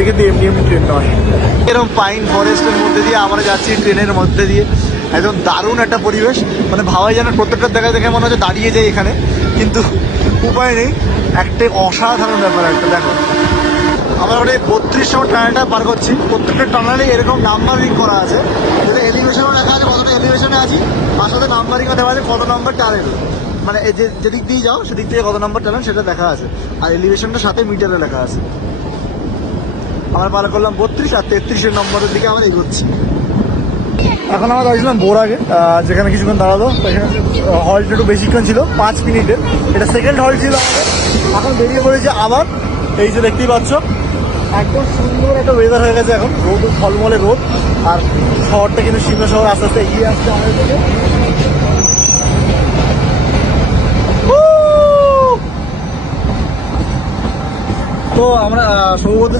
এটা কিন্তু এমনি এমনি ট্রেন নয়। এরকম পাইন ফরেস্টের মধ্যে দিয়ে আমরা যাচ্ছি, ট্রেনের মধ্যে দিয়ে। একদম দারুণ একটা পরিবেশ, মানে ভাবাই যেন প্রত্যেকটা জায়গায় দেখে মনে হচ্ছে দাঁড়িয়ে যাই এখানে, কিন্তু উপায় নেই। একটা অসাধারণ ব্যাপার একটা দেখো, আমরা ওটা 32 নম্বর টানেলটা পার করছি। প্রত্যেকটা টানেলে এরকম নাম্বারিং করা আছে, যেটা এলিভেশনও লেখা আছে কতটা এলিভেশনে আছি, আর সাথে নাম্বারিংও দেওয়া আছে কত নম্বর টানেল, মানে যেদিক দিয়ে যাও সেদিক থেকে কত নম্বর টানেল সেটা দেখা আছে, আর এলিভেশনটার সাথে মিটারে লেখা আছে। আমরা পার করলাম 32, আর 33 নম্বরের দিকে আমরা এগোচ্ছি। এখন আমরা দাঁড়িয়েছিলাম বোরাগে, যেখানে কিছুক্ষণ দাঁড়ালো। এখানে হলটা একটু বেশিক্ষণ ছিল, 5 মিনিটের। এটা সেকেন্ড হল ছিল আমাদের। এখন বেরিয়ে পড়েছে আবার, এই যে দেখতেই পাচ্ছ একদম সুন্দর একটা ওয়েদার হয়ে গেছে এখন, রোদ ঝলমলে রোদ। আর শহরটা কিন্তু সিমলা শহর আস্তে আস্তে এগিয়ে আসছে আমাদের থেকে। তো আমরা সৌগত